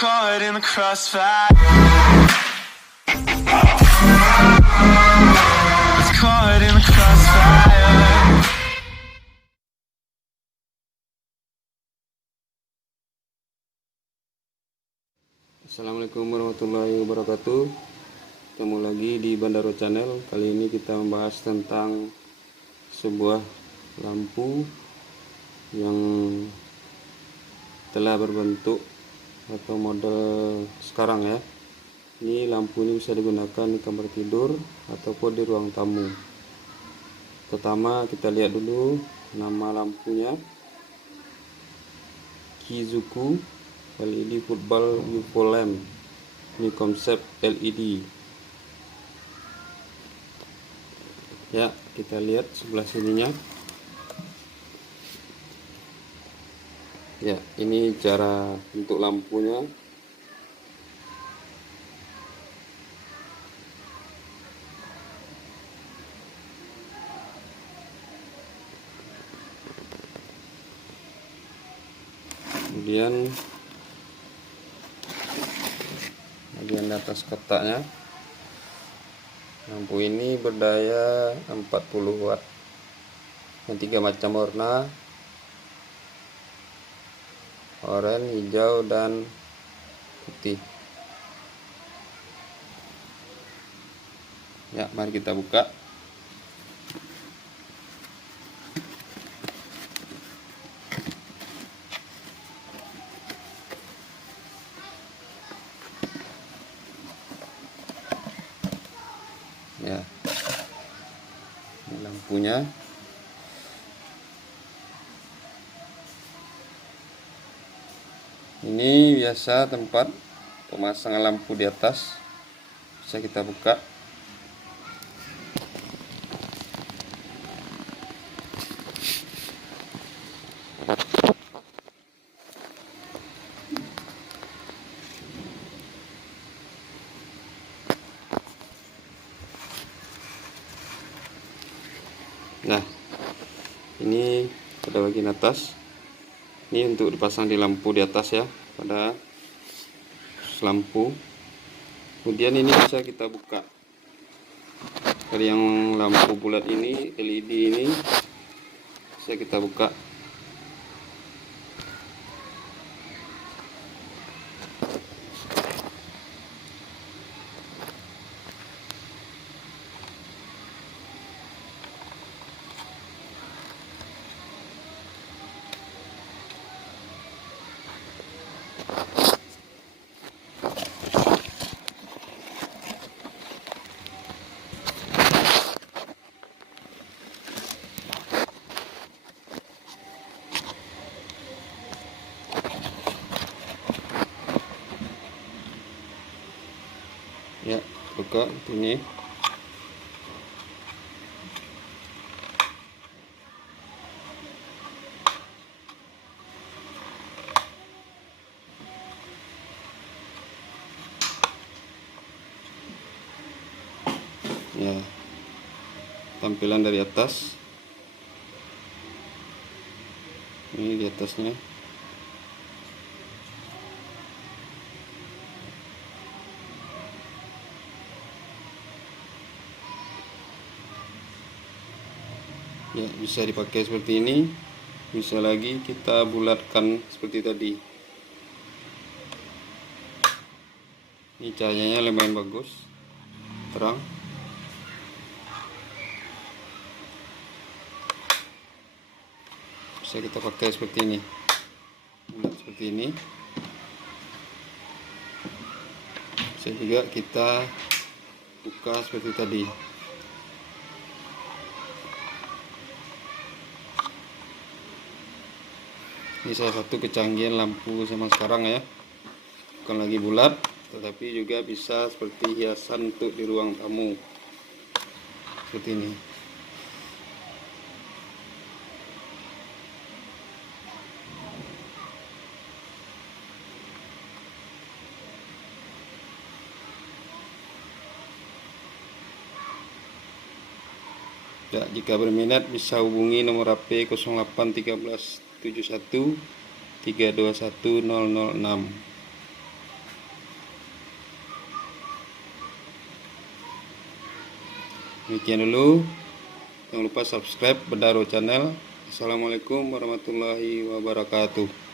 caught in the crossfire. It's caught in the crossfire. Assalamualaikum warahmatullahi wabarakatuh. Ketemu lagi di Bandaro Channel. Kali ini kita membahas tentang sebuah lampu yang telah berbentuk atau model sekarang ya. Ini lampu ini bisa digunakan di kamar tidur ataupun di ruang tamu. Pertama kita lihat dulu nama lampunya, Kizuku LED Football UFO Lamp. Ini konsep LED. Ya, kita lihat sebelah sininya. Ya, ini cara bentuk lampunya. Kemudian bagian atas kotaknya, lampu ini berdaya 40 watt dengan 3 macam warna, oranye, hijau, dan putih. Ya, mari kita buka. Ya, ini lampunya. Ini biasa tempat pemasangan lampu di atas. Bisa kita buka. Nah, ini pada bagian atas. Ini untuk dipasang di lampu di atas ya, pada lampu. Kemudian ini bisa kita buka. Dari yang lampu bulat ini, LED ini bisa kita buka. Ya, buka ini. Ya, tampilan dari atas. Ini di atasnya. Ya, bisa dipakai seperti ini. Bisa lagi kita bulatkan seperti tadi. Ini cahayanya lumayan bagus, terang. Bisa kita pakai seperti ini, bulat seperti ini. Bisa juga kita buka seperti tadi. Ini salah satu kecanggihan lampu zaman sekarang ya, bukan lagi bulat tetapi juga bisa seperti hiasan untuk di ruang tamu seperti ini. Ya, jika berminat bisa hubungi nomor HP 081371 321006. Demikian dulu. Jangan lupa subscribe Bendaro Channel. Assalamualaikum warahmatullahi wabarakatuh.